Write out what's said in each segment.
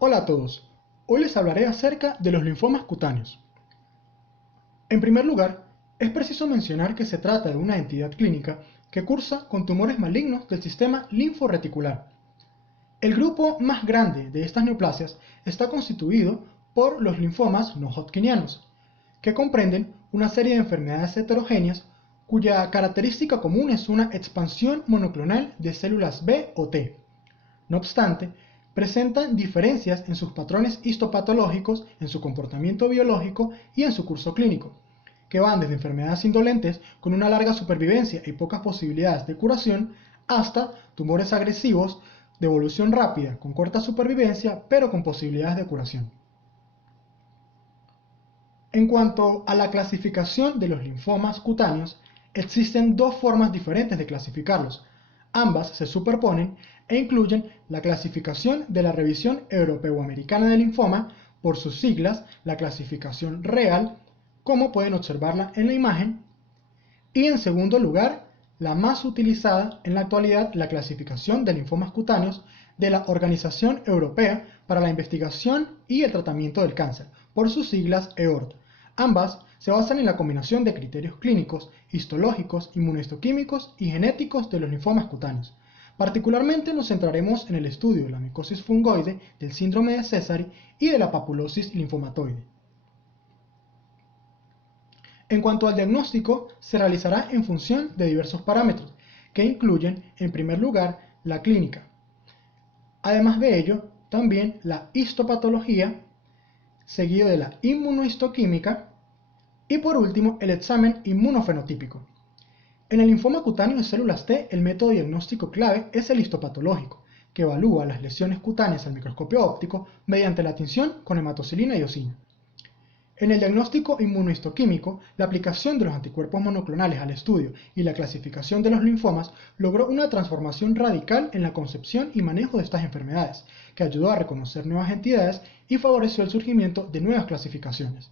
Hola a todos, hoy les hablaré acerca de los linfomas cutáneos. En primer lugar, es preciso mencionar que se trata de una entidad clínica que cursa con tumores malignos del sistema linforeticular. El grupo más grande de estas neoplasias está constituido por los linfomas no hodgkinianos, que comprenden una serie de enfermedades heterogéneas cuya característica común es una expansión monoclonal de células B o T. No obstante, presentan diferencias en sus patrones histopatológicos, en su comportamiento biológico y en su curso clínico, que van desde enfermedades indolentes con una larga supervivencia y pocas posibilidades de curación, hasta tumores agresivos de evolución rápida con corta supervivencia pero con posibilidades de curación. En cuanto a la clasificación de los linfomas cutáneos, existen dos formas diferentes de clasificarlos. Ambas se superponen e incluyen la clasificación de la Revisión Europeo-Americana de Linfoma, por sus siglas, la clasificación real, como pueden observarla en la imagen, y en segundo lugar, la más utilizada en la actualidad, la clasificación de linfomas cutáneos de la Organización Europea para la Investigación y el Tratamiento del Cáncer, por sus siglas EORT. Ambas se basan en la combinación de criterios clínicos, histológicos, inmunohistoquímicos y genéticos de los linfomas cutáneos. Particularmente nos centraremos en el estudio de la micosis fungoide, del síndrome de Sézary y de la papulosis linfomatoide. En cuanto al diagnóstico, se realizará en función de diversos parámetros, que incluyen, en primer lugar, la clínica. Además de ello, también la histopatología, seguido de la inmunohistoquímica, y por último, el examen inmunofenotípico. En el linfoma cutáneo de células T, el método diagnóstico clave es el histopatológico, que evalúa las lesiones cutáneas al microscopio óptico mediante la tinción con hematocilina y eosina. En el diagnóstico inmunohistoquímico, la aplicación de los anticuerpos monoclonales al estudio y la clasificación de los linfomas logró una transformación radical en la concepción y manejo de estas enfermedades, que ayudó a reconocer nuevas entidades y favoreció el surgimiento de nuevas clasificaciones.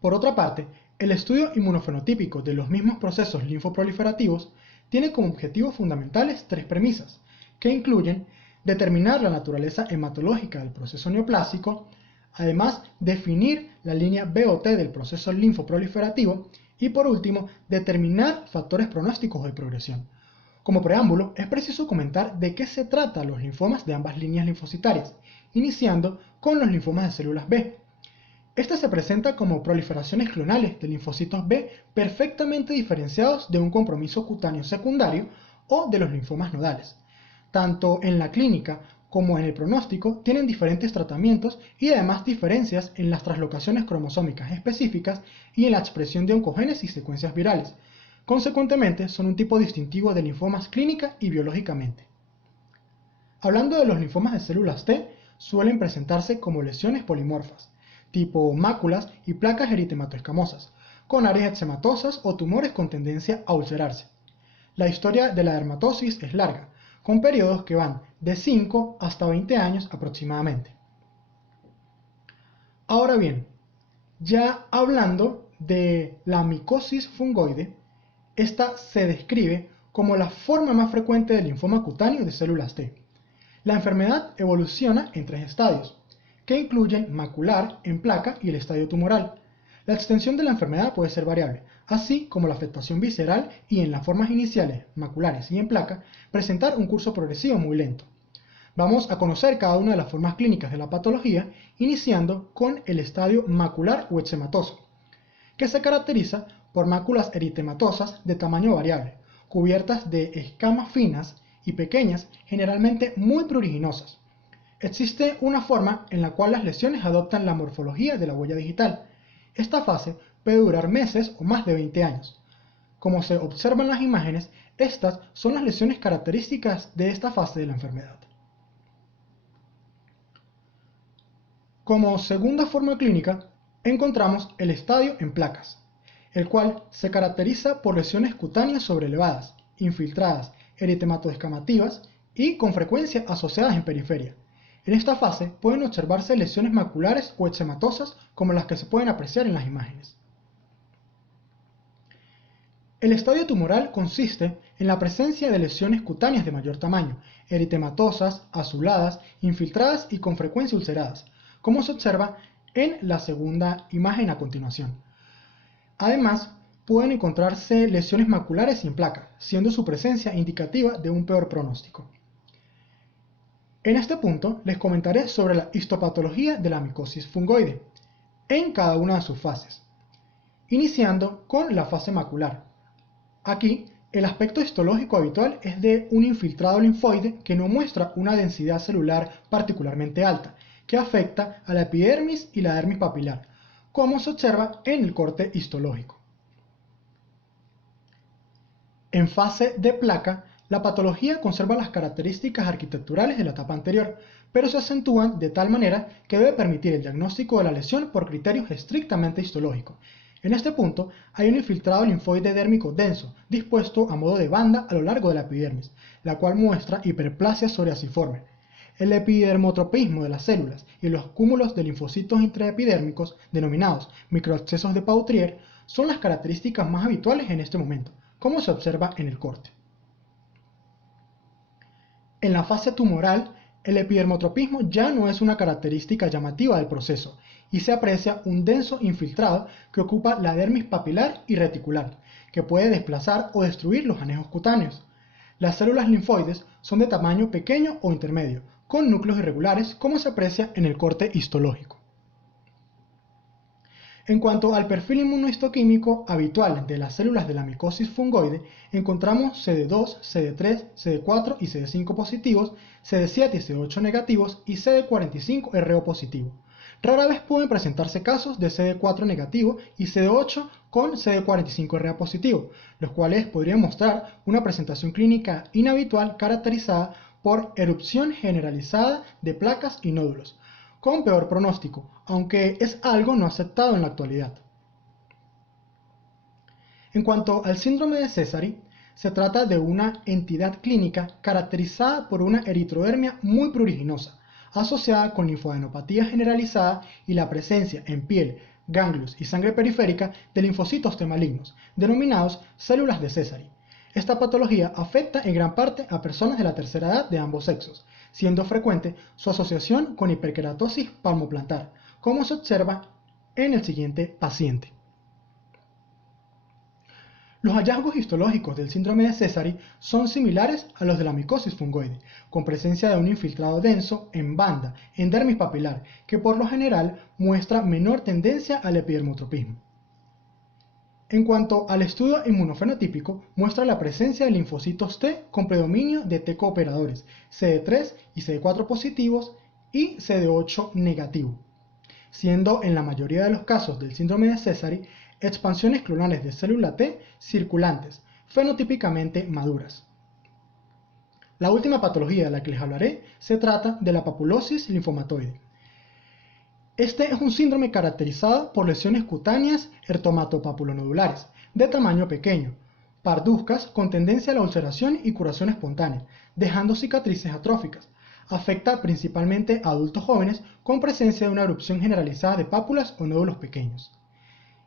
Por otra parte, el estudio inmunofenotípico de los mismos procesos linfoproliferativos tiene como objetivos fundamentales tres premisas, que incluyen determinar la naturaleza hematológica del proceso neoplásico, además definir la línea BOT del proceso linfoproliferativo y por último determinar factores pronósticos de progresión. Como preámbulo, es preciso comentar de qué se trata los linfomas de ambas líneas linfocitarias, iniciando con los linfomas de células B. Este se presenta como proliferaciones clonales de linfocitos B perfectamente diferenciados de un compromiso cutáneo secundario o de los linfomas nodales. Tanto en la clínica como en el pronóstico tienen diferentes tratamientos y además diferencias en las translocaciones cromosómicas específicas y en la expresión de oncogenes y secuencias virales. Consecuentemente, son un tipo distintivo de linfomas clínica y biológicamente. Hablando de los linfomas de células T, suelen presentarse como lesiones polimorfas, tipo máculas y placas eritematoescamosas, con áreas eczematosas o tumores con tendencia a ulcerarse. La historia de la dermatosis es larga, con periodos que van de 5 hasta 20 años aproximadamente. Ahora bien, ya hablando de la micosis fungoide, esta se describe como la forma más frecuente del linfoma cutáneo de células T. La enfermedad evoluciona en tres estadios, que incluyen macular, en placa y el estadio tumoral. La extensión de la enfermedad puede ser variable, así como la afectación visceral y en las formas iniciales, maculares y en placa, presentar un curso progresivo muy lento. Vamos a conocer cada una de las formas clínicas de la patología, iniciando con el estadio macular o eczematoso, que se caracteriza por máculas eritematosas de tamaño variable, cubiertas de escamas finas y pequeñas, generalmente muy pruriginosas. Existe una forma en la cual las lesiones adoptan la morfología de la huella digital. Esta fase puede durar meses o más de 20 años. Como se observa en las imágenes, estas son las lesiones características de esta fase de la enfermedad. Como segunda forma clínica, encontramos el estadio en placas, el cual se caracteriza por lesiones cutáneas sobrelevadas, infiltradas, eritematoescamativas y con frecuencia asociadas en periferia. En esta fase pueden observarse lesiones maculares o eczematosas como las que se pueden apreciar en las imágenes. El estadio tumoral consiste en la presencia de lesiones cutáneas de mayor tamaño, eritematosas, azuladas, infiltradas y con frecuencia ulceradas, como se observa en la segunda imagen a continuación. Además, pueden encontrarse lesiones maculares y en placa, siendo su presencia indicativa de un peor pronóstico. En este punto les comentaré sobre la histopatología de la micosis fungoide, en cada una de sus fases, iniciando con la fase macular. Aquí, el aspecto histológico habitual es de un infiltrado linfoide que no muestra una densidad celular particularmente alta, que afecta a la epidermis y la dermis papilar, como se observa en el corte histológico. En fase de placa, la patología conserva las características arquitecturales de la etapa anterior, pero se acentúan de tal manera que debe permitir el diagnóstico de la lesión por criterios estrictamente histológicos. En este punto, hay un infiltrado linfoide dérmico denso, dispuesto a modo de banda a lo largo de la epidermis, la cual muestra hiperplasia psoriasiforme. El epidermotropismo de las células y los cúmulos de linfocitos intraepidérmicos, denominados microabscesos de Pautrier, son las características más habituales en este momento, como se observa en el corte. En la fase tumoral, el epidermotropismo ya no es una característica llamativa del proceso y se aprecia un denso infiltrado que ocupa la dermis papilar y reticular, que puede desplazar o destruir los anejos cutáneos. Las células linfoides son de tamaño pequeño o intermedio, con núcleos irregulares como se aprecia en el corte histológico. En cuanto al perfil inmunohistoquímico habitual de las células de la micosis fungoide, encontramos CD2, CD3, CD4 y CD5 positivos, CD7 y CD8 negativos y CD45RO positivo. Rara vez pueden presentarse casos de CD4 negativo y CD8 con CD45RA positivo, los cuales podrían mostrar una presentación clínica inhabitual caracterizada por erupción generalizada de placas y nódulos, con peor pronóstico, aunque es algo no aceptado en la actualidad. En cuanto al síndrome de Sézary, se trata de una entidad clínica caracterizada por una eritrodermia muy pruriginosa, asociada con linfadenopatía generalizada y la presencia en piel, ganglios y sangre periférica de linfocitos T malignos, denominados células de Sézary. Esta patología afecta en gran parte a personas de la tercera edad de ambos sexos, siendo frecuente su asociación con hiperkeratosis palmoplantar, como se observa en el siguiente paciente. Los hallazgos histológicos del síndrome de Sézary son similares a los de la micosis fungoide, con presencia de un infiltrado denso en banda, en dermis papilar, que por lo general muestra menor tendencia al epidermotropismo. En cuanto al estudio inmunofenotípico, muestra la presencia de linfocitos T con predominio de T cooperadores, CD3 y CD4 positivos y CD8 negativo, siendo en la mayoría de los casos del síndrome de Sézary expansiones clonales de célula T circulantes, fenotípicamente maduras. La última patología de la que les hablaré se trata de la papulosis linfomatoide. Este es un síndrome caracterizado por lesiones cutáneas ertomatopapulonodulares, de tamaño pequeño, parduzcas con tendencia a la ulceración y curación espontánea, dejando cicatrices atróficas. Afecta principalmente a adultos jóvenes con presencia de una erupción generalizada de pápulas o nódulos pequeños.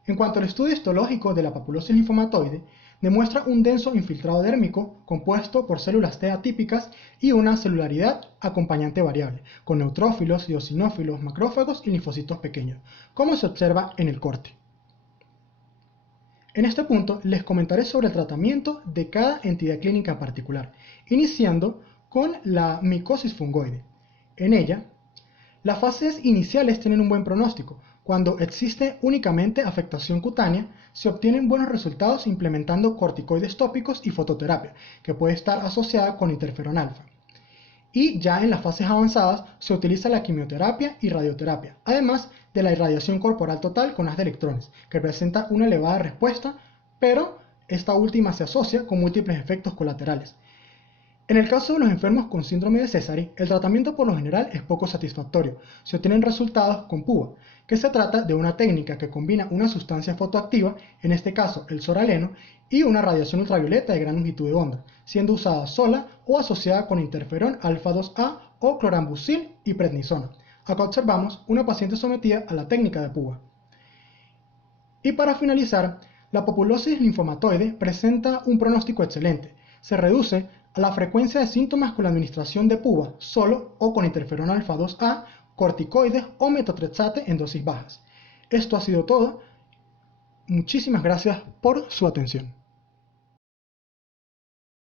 En cuanto al estudio histológico de la papulosis linfomatoide, demuestra un denso infiltrado dérmico compuesto por células T atípicas y una celularidad acompañante variable, con neutrófilos, eosinófilos, macrófagos y linfocitos pequeños, como se observa en el corte. En este punto les comentaré sobre el tratamiento de cada entidad clínica en particular, iniciando con la micosis fungoide. En ella, las fases iniciales tienen un buen pronóstico. Cuando existe únicamente afectación cutánea, se obtienen buenos resultados implementando corticoides tópicos y fototerapia, que puede estar asociada con interferón alfa. Y ya en las fases avanzadas se utiliza la quimioterapia y radioterapia, además de la irradiación corporal total con haz de electrones, que presenta una elevada respuesta, pero esta última se asocia con múltiples efectos colaterales. En el caso de los enfermos con síndrome de Sézary, el tratamiento por lo general es poco satisfactorio. Se obtienen resultados con púa, que se trata de una técnica que combina una sustancia fotoactiva, en este caso el soraleno, y una radiación ultravioleta de gran longitud de onda, siendo usada sola o asociada con interferón alfa 2A o clorambucil y prednisona. Acá observamos una paciente sometida a la técnica de púa. Y para finalizar, La populosis linfomatoide presenta un pronóstico excelente. Se reduce a la frecuencia de síntomas con la administración de PUVA solo o con interferón alfa 2A, corticoides o metotrexate en dosis bajas. Esto ha sido todo. Muchísimas gracias por su atención.